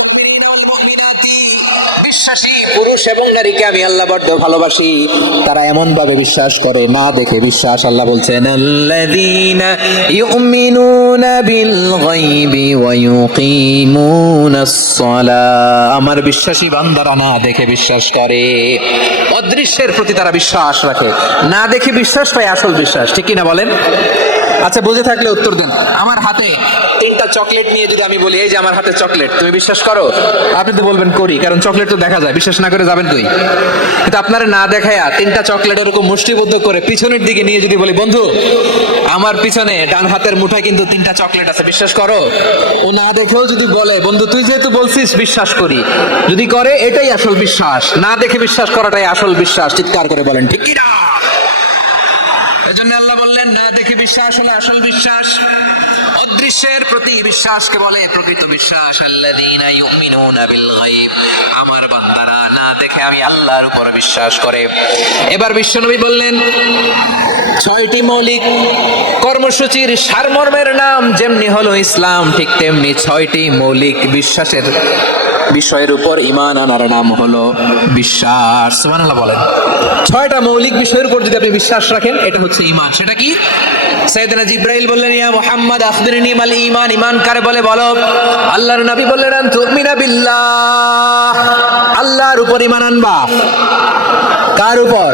মুমিনিনা ওয়াল মুমিনাতি, বিশ্বাসী পুরুষ এবং নারীকে আমি আল্লাহ বড্ড ভালোবাসি। তারা এমন ভাবে বিশ্বাস করে, না দেখে বিশ্বাস। আল্লাহ বলছেন আল্লাযীনা ইউমিনুনা বিল গায়বি ওয়া ইউকিমুনাস সালাহ, আমার বিশ্বাসী বান্দারা না দেখে বিশ্বাস করে। অদৃশ্যের প্রতি তারা বিশ্বাস রাখে, না দেখে বিশ্বাসটাই আসল বিশ্বাস, ঠিক কি না বলেন? আচ্ছা, বুঝে থাকলে উত্তর দেন। আমার হাতে 3টা চকলেট নিয়ে যদি আমি বলি এই যে আমার হাতে চকলেট, তুমি বিশ্বাস করো? আপনি তো বলবেন করি, কারণ চকলেট তো দেখা যায়, বিশ্বাস না করে যাবেন কই? কিন্তু আপনারা না দেখায়া 3টা চকলেট এরকম মুষ্টিবদ্ধ করে পিছনের দিকে নিয়ে যদি বলি, বন্ধু আমার পিছনে ডান হাতের মুঠায় কিন্তু 3টা চকলেট আছে, বিশ্বাস করো? ও না দেখেও যদি বলে, বন্ধু তুই যেহেতু বলছিস বিশ্বাস করি, যদি করে এটাই আসল বিশ্বাস। না দেখে বিশ্বাস করাটাই আসল বিশ্বাস। চিৎকার করে বলেন ঠিক কি না? এজন্য আল্লাহ বললেন না দেখে বিশ্বাস হলো আসল বিশ্বাস। অদৃশ্যের প্রতি বিশ্বাসকে বলে প্রকৃত বিশ্বাস। আল্লাযীনা ইউমিনুনা বিল গায়ব, আমার বান্দারা না দেখে আমি আল্লাহর উপর বিশ্বাস করে। এবার বিশ্বনবী বললেন 6টি মৌলিক কর্মসূচির সারমর্মের নাম যেমনি হলো ইসলাম, ঠিক তেমনি 6টি মৌলিক বিশ্বাসের বিষয়ের উপর ঈমান আনার নাম হলো বিশ্বাস। সুবহানাল্লাহ বলেন। 6টা মৌলিক বিষয়ের উপর যদি আপনি বিশ্বাস রাখেন, এটা হচ্ছে ঈমান। সেটা কি? সাইয়েদনা জিবরাইল বললেন ইয়া মুহাম্মদ আখবিরনি মাল ঈমান, ঈমান কারে বলে বলো। আল্লাহর নবী বললেন আন তুমিনা বিল্লাহ, আল্লাহর উপর ঈমান আনবা। কার উপর?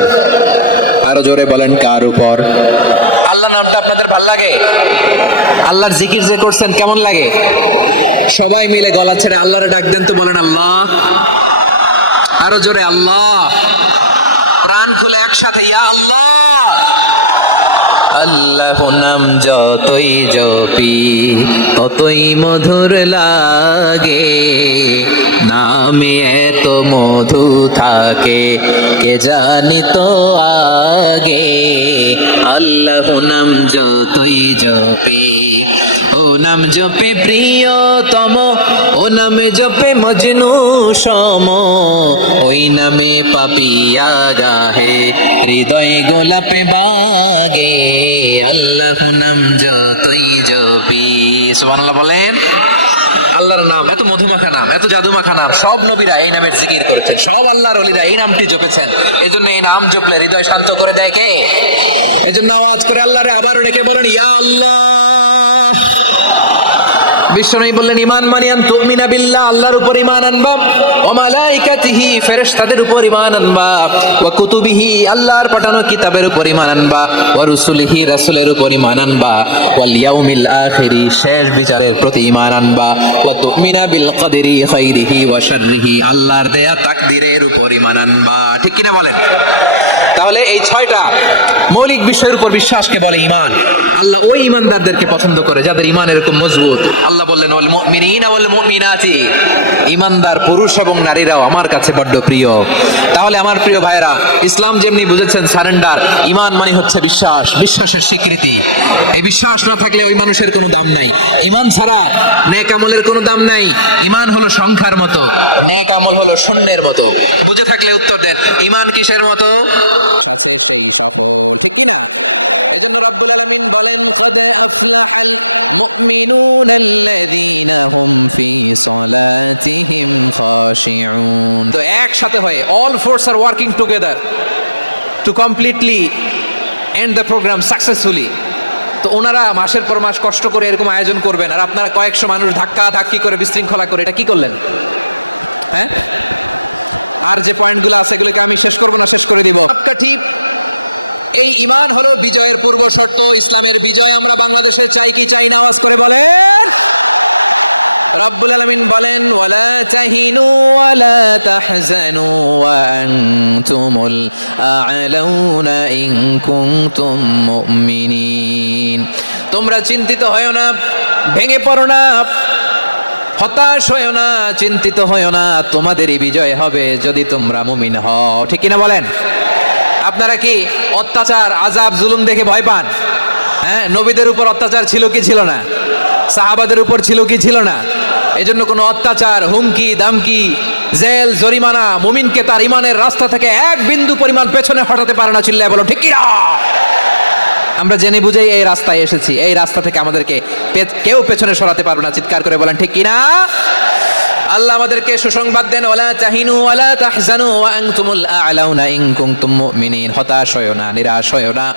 আরো জোরে বলেন কার উপর? আল্লাহ নামটা আপনাদের ভাল লাগে? আল্লাহর জিকির যে করছেন কেমন লাগে? সবাই মিলে গলা ছেড়ে আল্লাহরে ডাক দেন তো, বলেন আল্লাহ। আরো জোরে আল্লাহ। প্রাণ খুলে একসাথে ইয়া আল্লাহ। আল্লাহ নাম যতই জপি ততই মধুর লাগে, নামে এত মধু থাকে কে জানি তো আগে। আল্লাহ নাম যতই জপি, ও নাম জপে প্রিয়তম, ও নামে জপে মজনু সম, ওই নামে পাপিয়া গাহে হৃদয় গোলাপে বাগে। আল্লাহ নাম যতই জপি। সুবহানাল্লাহ বলেন। আল্লাহর নাম এত মধুমাখা নাম, এত জাদুমাখা নাম, সব নবীরা এই নামের জিকির করেছেন, সব আল্লাহর ওলিরা এই নামটি জপেছেন। এজন্য এই নাম জপলে হৃদয় শান্ত করে দেয় কে? এজন্য আওয়াজ করে আল্লাহরে আবারও ডেকে বলেন ইয়া আল্লাহ। বিশ্বনবী বললেন ঈমান মানে আন তুমিনা বিল্লাহ, আল্লাহর উপর ঈমান আনবা, ওয়া মালাইকাতিহি, ফেরেশতাদের উপর ঈমান আনবা, ওয়া কুতুবিহি, আল্লাহর পাঠানো কিতাবের উপর ঈমান আনবা, ওয়া রুসুলিহি, রাসূলের উপর ঈমান আনবা, ওয়াল ইয়াউমিল আখিরি, শেষ বিচারের প্রতি ঈমান আনবা, ওয়া তুমিনা বিল কদরি খাইরিহি ওয়া শাররিহি, আল্লাহর দেয়া তাকদীরের উপর ঈমান আনবা। ঠিক কি না বলেন? তাহলে এই 6টা মৌলিক বিষয়ের উপর বিশ্বাসকে বলে ঈমান। আল্লাহ ওই ঈমানদারদেরকে পছন্দ করে যাদের ঈমান এরকম মজবুত। আল্লাহ বললেন ওয়াল মুমিনিনা ওয়াল মুমিনাতি, ঈমানদার পুরুষ এবং নারীরাও আমার কাছে বড্ড প্রিয়। তাহলে আমার প্রিয় ভাইরা, ইসলাম যেমনি বুঝেছেন সারেন্ডার, ঈমান মানে হচ্ছে বিশ্বাস, বিশ্বাসের স্বীকৃতি। এই বিশ্বাস না থাকলে ওই মানুষের কোনো দাম নাই। ঈমান ছাড়া নেক আমলের কোনো দাম নাই। ঈমান হলো সংখ্যার মতো, নেক আমল হলো শূন্যের মতো। বুঝে থাকলে উত্তর দেন, ঈমান কিসের মতো? আছে সেই সফল, ঠিক কি না? এজন্য রব্বুল আলামিন বলেন ক্বাদ আফলাহাল মুমিনুনাল্লাযীনা হুম ফি সালাতিহিম খাশিউন। তো একসাথে হয়ে অল ফোর্স আর working together to completely end the programme successfully. তো ওনারা মাসের পর মাস কষ্ট করে এরকম আয়োজন করবেন, আর আপনারা কয়েকশো মানুষ ধাক্কা ধাক্কি করে বিশৃঙ্খলা করে এটা কি করলেন? হ্যাঁ, আর যে পয়েন্টগুলো আছে এগুলোকে আমি শেষ করবো না, শেষ করে দিব। ঠিক এই ঈমান হলো বিজয়ের পূর্ব শর্ত। ইসলামের বিজয় আমরা বাংলাদেশে চাই কি চাই না? আওয়াজ করে বলেন। রব্বুল আলামিন বলেন ওয়ালা তাহিনু ওয়ালা তাহজানু ওয়া আনতুমুল আ'লাউনা ইন কুনতুম মুমিনিন। তোমরা চিন্তিত হয়ো না, ভেঙে পড়ো না, হতাশ হয়ো না, চিন্তিত হয়ো না, তোমাদেরই বিজয় হবে যদি তোমরা মুমিন হও। ঠিক কিনা বলেন? আপনারা কি অত্যাচার, আযাব, জুলুম দেখে ভয় পান? হ্যাঁ, নবীদের উপর অত্যাচার ছিল কি ছিল না? সাহাবাদের উপর ছিল কি ছিল না? এজন্য কোনো অত্যাচার, হুমকি দামকি, জেল, জরিমানা মুমিনকে তার ঈমানের রাস্তা থেকে এক বিন্দু পরিমাণ পেছনে হটাতে পারে না। চিল্লায় বলো ঠিক কিনা? আমরা জেনে বুঝেই এই রাস্তায় এসেছি, এই রাস্তা থেকে আমাদেরকে কেউ পেছনে সরাতে পারবে না। চিৎকার করে বলেন ঠিক কিনা? আল্লাহ আমাদেরকে সুসংবাদ দেন, ওয়ালা তাহিনু ওয়ালা তাহজানু ওয়া আনতুমুল আ'লাউনা ইন কুনতুম মুমিনিন। হতাশ হয়ো না, নিরাশ হয়ো না,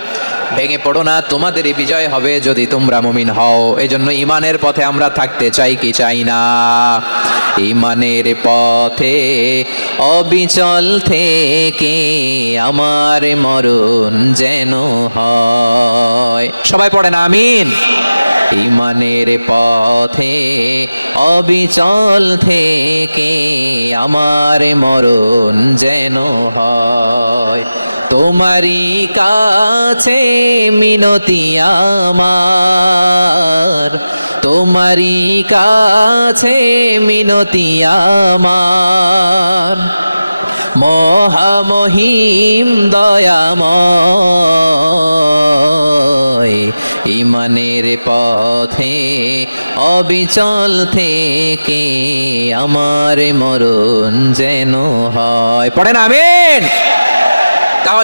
ভেঙে পড়ো না, তোমাদেরই বিজয় হবে যদি তোমরা মুমিন হও। এজন্য ইমানের পথে আমরা থাকতে চাই কি চাই না? ইমানের পথে অবিচল থেকে আমার মরণ যেন হয়। সবাই পড়েন আমিন। ইমানের পথে অবিচল থেকে আমার মরণ যেন হয়। তোমারই কাছে মিনতি আমার, তোমারই কাছে মিনতি আমার, মহামহিম দয়াময়। ইমানের পথে অবিচল থেকে আমার মরণ যেন হয়। পড়েন আমিন।